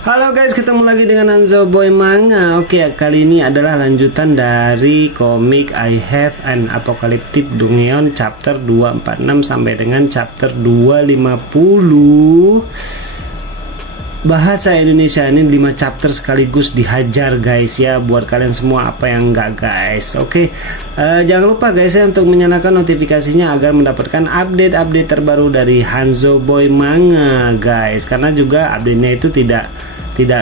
Halo guys, ketemu lagi dengan Hanzo Boy Manga. Oke, kali ini adalah lanjutan dari komik I Have an Apocalyptic Dungeon chapter 246 sampai dengan chapter 250. Bahasa Indonesia ini 5 chapter sekaligus dihajar guys ya, buat kalian semua apa yang enggak guys. Oke, jangan lupa guys ya untuk menyalakan notifikasinya agar mendapatkan update-update terbaru dari Hanzo Boy Manga guys, karena juga update-nya itu tidak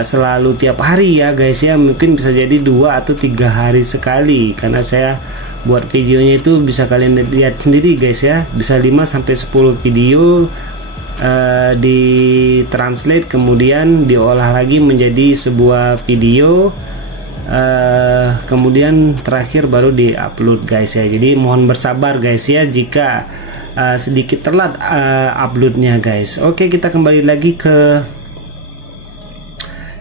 selalu tiap hari ya guys ya, mungkin bisa jadi 2 atau 3 hari sekali, karena saya buat videonya itu bisa kalian lihat sendiri guys ya, bisa 5 sampai 10 video di translate kemudian diolah lagi menjadi sebuah video, kemudian terakhir baru di-upload guys ya. Jadi mohon bersabar guys ya jika sedikit telat uploadnya guys. Oke, kita kembali lagi ke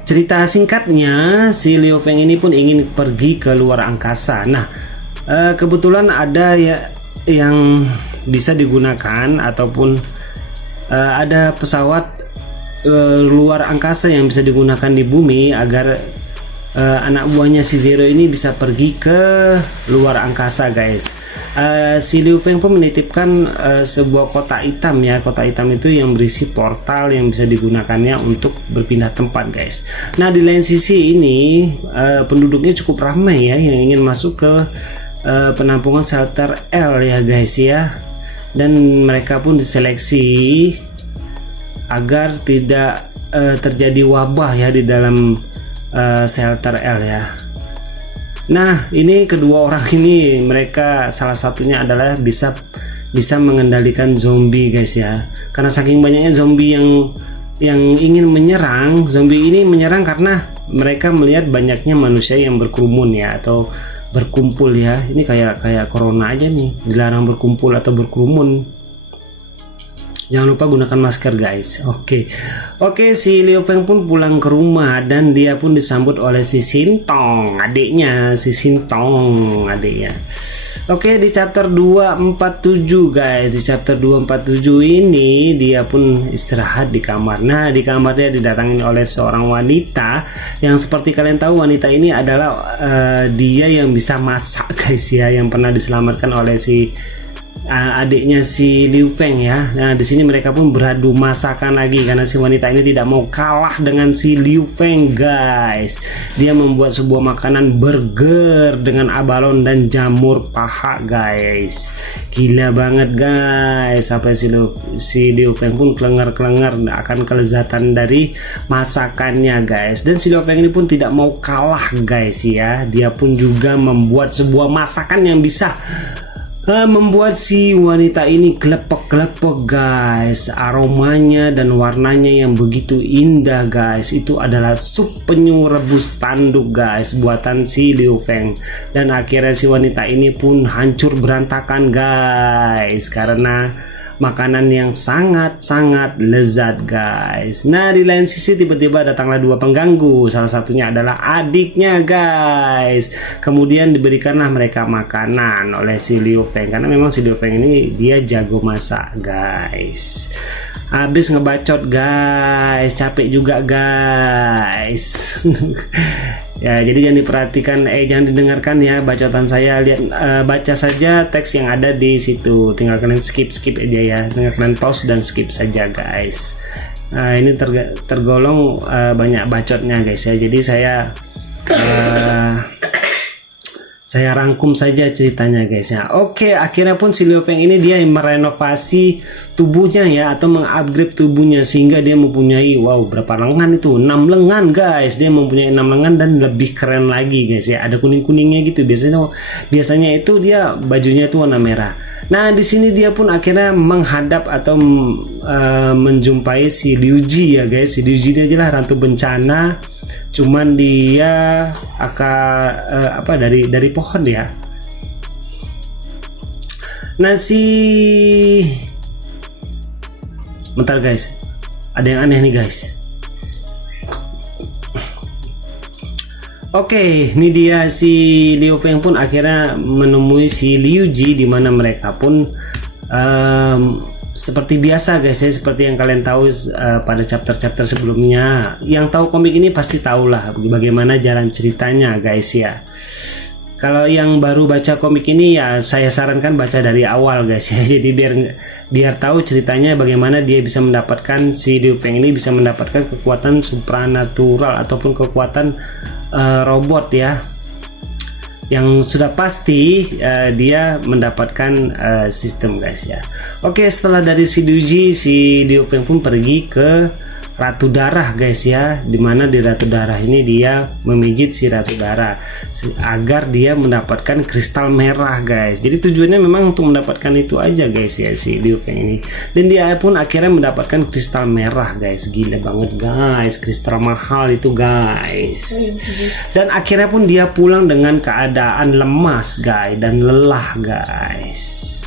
cerita singkatnya. Si Liu Feng ini pun ingin pergi ke luar angkasa. Nah, kebetulan ada ya yang bisa digunakan ataupun ada pesawat luar angkasa yang bisa digunakan di bumi agar anak buahnya si Zero ini bisa pergi ke luar angkasa guys. Si Liu Feng pun menitipkan sebuah kotak hitam ya. Kotak hitam itu yang berisi portal yang bisa digunakannya untuk berpindah tempat guys. Nah, di lain sisi ini penduduknya cukup ramai ya yang ingin masuk ke penampungan shelter L ya guys ya. Dan mereka pun diseleksi agar tidak terjadi wabah ya di dalam shelter L ya. Nah, ini kedua orang ini, mereka salah satunya adalah bisa mengendalikan zombie guys ya. Karena saking banyaknya zombie yang ingin menyerang, zombie ini menyerang karena mereka melihat banyaknya manusia yang berkerumun ya, atau berkumpul ya. Ini kayak corona aja nih, dilarang berkumpul atau berkerumun. Jangan lupa gunakan masker guys. Oke, si Liu Feng pun pulang ke rumah dan dia pun disambut oleh si Sintong, adiknya. Oke, di chapter 247 guys. Di chapter 247 ini dia pun istirahat di kamar. Nah, di kamarnya didatangi oleh seorang wanita yang seperti kalian tahu, wanita ini adalah dia yang bisa masak guys ya, yang pernah diselamatkan oleh si adiknya si Liu Feng ya. Nah, di sini mereka pun beradu masakan lagi karena si wanita ini tidak mau kalah dengan si Liu Feng guys. Dia membuat sebuah makanan burger dengan abalon dan jamur paha guys. Gila banget guys, sampai si Liu Feng pun kelengar-kelengar akan kelezatan dari masakannya guys. Dan si Liu Feng ini pun tidak mau kalah guys ya. Dia pun juga membuat sebuah masakan yang bisa membuat si wanita ini gelepek-gelepek guys. Aromanya dan warnanya yang begitu indah guys. Itu adalah sup penyu rebus tanduk guys, buatan si Liu Feng. Dan akhirnya si wanita ini pun hancur berantakan guys, karena makanan yang sangat-sangat lezat guys. Nah, di lain sisi tiba-tiba datanglah 2 pengganggu. Salah satunya adalah adiknya guys. Kemudian diberikanlah mereka makanan oleh si Liu Feng, karena memang si Liu Feng ini dia jago masak guys. Habis ngebacot guys, capek juga guys. Ya, jadi jangan diperhatikan, jangan didengarkan ya bacotan saya. Lihat, baca saja teks yang ada di situ. Tinggal kalian skip aja ya. Tinggal kalian pause dan skip saja guys. Nah, ini tergolong banyak bacotnya guys ya. Jadi saya rangkum saja ceritanya guys ya. Oke, akhirnya pun si Liu Feng ini dia merenovasi tubuhnya ya, atau mengupgrade tubuhnya sehingga dia mempunyai berapa lengan itu? 6 lengan guys. Dia mempunyai 6 lengan dan lebih keren lagi guys ya. Ada kuning-kuningnya gitu. Biasanya itu dia bajunya itu warna merah. Nah, di sini dia pun akhirnya menghadap atau menjumpai si Liu Ji ya guys. Si Liu Ji ini adalah ratu bencana. Cuman dia dari pohon ya. Nah, bentar guys, ada yang aneh nih guys. Oke, ini dia si Liu Feng pun akhirnya menemui si Liu Ji, di mana mereka pun seperti biasa guys ya, seperti yang kalian tahu pada chapter-chapter sebelumnya. Yang tahu komik ini pasti tahulah bagaimana jalan ceritanya guys ya. Kalau yang baru baca komik ini ya saya sarankan baca dari awal guys ya. Jadi biar tahu ceritanya bagaimana dia bisa mendapatkan, si Liu Feng ini bisa mendapatkan kekuatan supranatural ataupun kekuatan robot ya. Yang sudah pasti dia mendapatkan sistem guys ya. Oke, setelah dari si Duji, si Liu Feng pun pergi ke Ratu Darah guys ya, dimana di Ratu Darah ini dia memijit si Ratu Darah agar dia mendapatkan kristal merah guys. Jadi tujuannya memang untuk mendapatkan itu aja guys ya, si Liu Feng ini. Dan dia pun akhirnya mendapatkan kristal merah guys. Gila banget guys, kristal mahal itu guys. Dan akhirnya pun dia pulang dengan keadaan lemas guys dan lelah guys.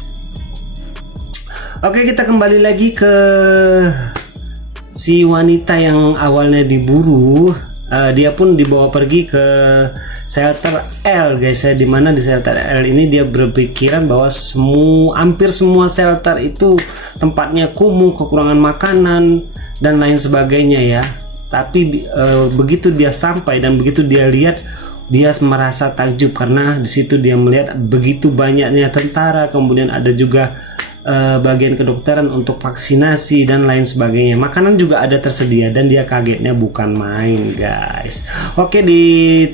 Oke, kita kembali lagi ke si wanita yang awalnya diburu. Dia pun dibawa pergi ke shelter L guys ya, dimana di shelter L ini dia berpikiran bahwa hampir semua shelter itu tempatnya kumuh, kekurangan makanan dan lain sebagainya ya. Tapi begitu dia sampai dan begitu dia lihat, dia merasa takjub karena di situ dia melihat begitu banyaknya tentara, kemudian ada juga bagian kedokteran untuk vaksinasi dan lain sebagainya. Makanan juga ada tersedia dan dia kagetnya bukan main guys. Oke, di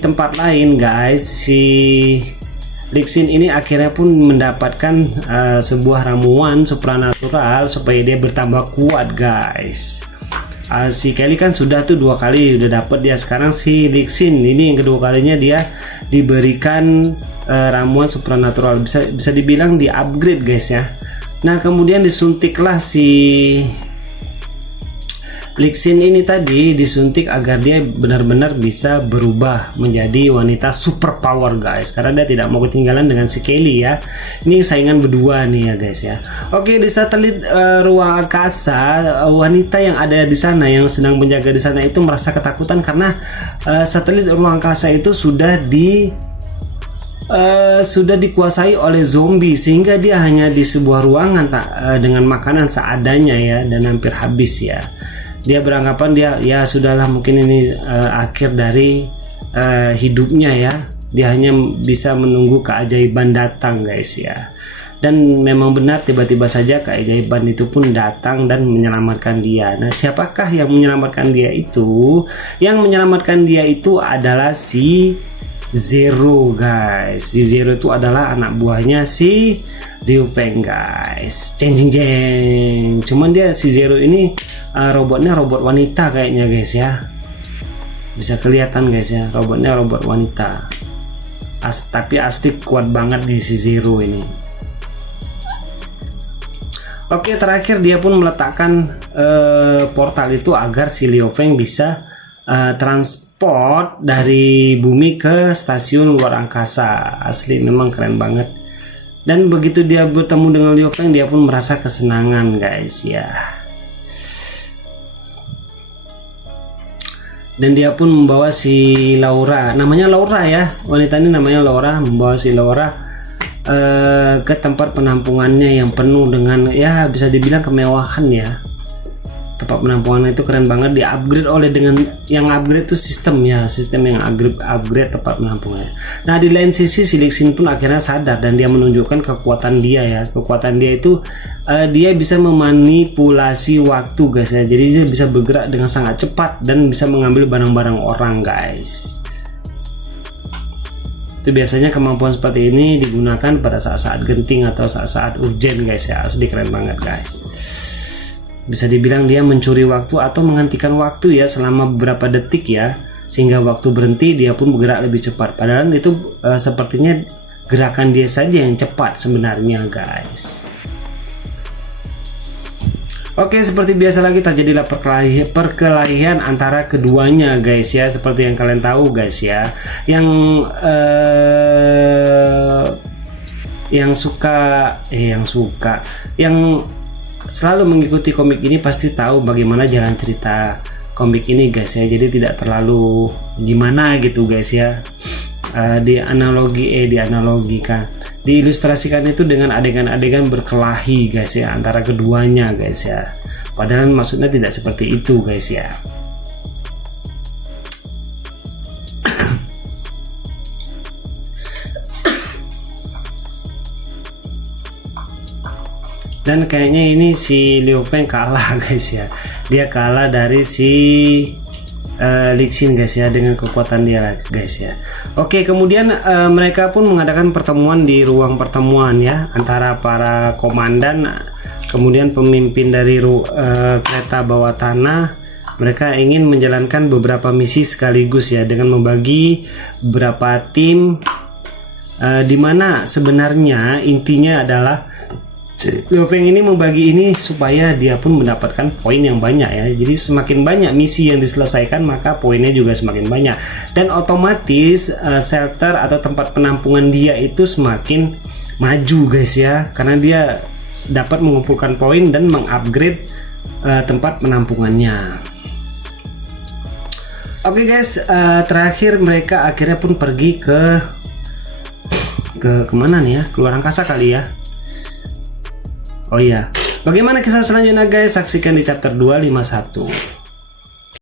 tempat lain guys, si Lixin ini akhirnya pun mendapatkan sebuah ramuan supranatural supaya dia bertambah kuat guys. Si Kelly kan sudah tuh 2 kali udah dapet dia. Sekarang si Lixin ini yang kedua kalinya dia diberikan ramuan supranatural, bisa dibilang di upgrade guys ya. Nah, kemudian disuntiklah si Lixin ini tadi, disuntik agar dia benar-benar bisa berubah menjadi wanita super power guys, karena dia tidak mau ketinggalan dengan si Kelly ya. Ini saingan berdua nih ya guys ya. Oke, di satelit ruang angkasa, wanita yang ada di sana yang sedang menjaga di sana itu merasa ketakutan karena satelit ruang angkasa itu sudah dikuasai oleh zombie, sehingga dia hanya di sebuah ruangan dengan makanan seadanya ya, dan hampir habis ya. Dia beranggapan ya sudahlah, mungkin ini akhir dari hidupnya ya. Dia hanya bisa menunggu keajaiban datang guys ya. Dan memang benar, tiba-tiba saja keajaiban itu pun datang dan menyelamatkan dia. Nah, siapakah yang menyelamatkan dia itu? Yang menyelamatkan dia itu adalah si Zero guys. Si Zero itu adalah anak buahnya si Liu Feng guys. Jeng. Cuman dia si Zero ini robotnya robot wanita kayaknya guys ya. Bisa kelihatan guys ya, robotnya robot wanita. Tapi asli kuat banget nih si Zero ini. Oke, terakhir dia pun meletakkan portal itu agar si Liu Feng bisa transport dari bumi ke stasiun luar angkasa. Asli memang keren banget. Dan begitu dia bertemu dengan Liu Feng, dia pun merasa kesenangan guys ya. Dan dia pun membawa si Laura, namanya Laura ya, wanita ini namanya Laura, membawa si Laura ke tempat penampungannya yang penuh dengan ya bisa dibilang kemewahan ya. Tempat penampungan itu keren banget, di-upgrade oleh dengan yang upgrade itu sistem yang upgrade tempat penampungannya. Nah, di lain sisi si Lixin pun akhirnya sadar dan dia menunjukkan kekuatan dia ya. Kekuatan dia itu dia bisa memanipulasi waktu guys ya. Jadi dia bisa bergerak dengan sangat cepat dan bisa mengambil barang-barang orang guys. Itu biasanya kemampuan seperti ini digunakan pada saat-saat genting atau saat-saat urgent guys ya. Asli keren banget guys. Bisa dibilang dia mencuri waktu atau menghentikan waktu ya selama beberapa detik ya, sehingga waktu berhenti dia pun bergerak lebih cepat. Padahal itu sepertinya gerakan dia saja yang cepat sebenarnya guys. Oke, seperti biasa lagi terjadilah perkelahian antara keduanya guys ya, seperti yang kalian tahu guys ya. Yang selalu mengikuti komik ini pasti tahu bagaimana jalan cerita komik ini guys ya. Jadi tidak terlalu gimana gitu guys ya. Dianalogikan. diilustrasikan itu dengan adegan-adegan berkelahi guys ya, antara keduanya guys ya. Padahal maksudnya tidak seperti itu guys ya. Dan kayaknya ini si Liu Feng kalah guys ya. Dia kalah dari si Lixin guys ya, dengan kekuatan dia guys ya. Oke, kemudian mereka pun mengadakan pertemuan di ruang pertemuan ya, antara para komandan, kemudian pemimpin dari kereta bawah tanah. Mereka ingin menjalankan beberapa misi sekaligus ya, dengan membagi beberapa tim, dimana sebenarnya intinya adalah Liu Feng ini membagi ini supaya dia pun mendapatkan poin yang banyak ya. Jadi semakin banyak misi yang diselesaikan, maka poinnya juga semakin banyak. Dan otomatis shelter atau tempat penampungan dia itu semakin maju guys ya, karena dia dapat mengumpulkan poin dan mengupgrade tempat penampungannya. Oke guys, terakhir mereka akhirnya pun pergi ke kemana nih ya? Ke luar angkasa kali ya. Oh iya, bagaimana kisah selanjutnya guys? Saksikan di chapter 251.